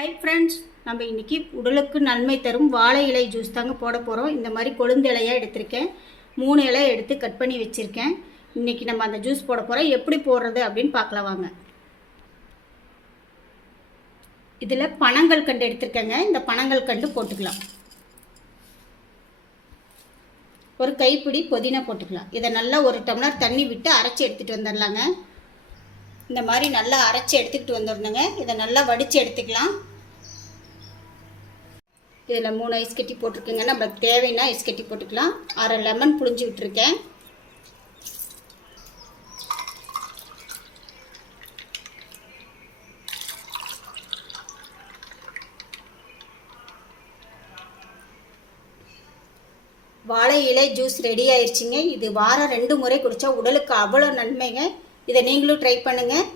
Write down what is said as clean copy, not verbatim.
Hi friends, நம்ம இன்றைக்கி உடலுக்கு நன்மை தரும் வாழை இலை ஜூஸ் தாங்க போட போகிறோம். இந்த மாதிரி கொழுந்து இலையாக எடுத்திருக்கேன். 3 இலை எடுத்து கட் பண்ணி வச்சுருக்கேன். இன்றைக்கி நம்ம அந்த ஜூஸ் போட போகிறோம். எப்படி போடுறது அப்படின்னு பார்க்கலாம் வாங்க. இதில் பனங்கள் கண்டு எடுத்திருக்கேங்க. இந்த பனங்கள் கண்டு போட்டுக்கலாம். ஒரு கைப்பிடி புதினா போட்டுக்கலாம். இதை நல்லா ஒரு டம்ளர் தண்ணி விட்டு அரைச்சி எடுத்துகிட்டு வந்துடலாங்க. இந்த மாதிரி நல்லா அரைச்சி எடுத்துக்கிட்டு வந்துடணுங்க. இதை நல்லா வடித்து எடுத்துக்கலாம். இதில் 3 ஐஸ் கட்டி போட்டிருக்கேங்க. நம்மளுக்கு தேவைன்னா ஐஸ் கட்டி போட்டுக்கலாம். 1/2 லெமன் புழிஞ்சு விட்டுருக்கேன். வாழை இலை ஜூஸ் ரெடி ஆயிடுச்சுங்க. இது வாரம் 2 முறை குடித்தா உடலுக்கு அவ்வளோ நன்மைங்க. இதை நீங்களும் ட்ரை பண்ணுங்கள்.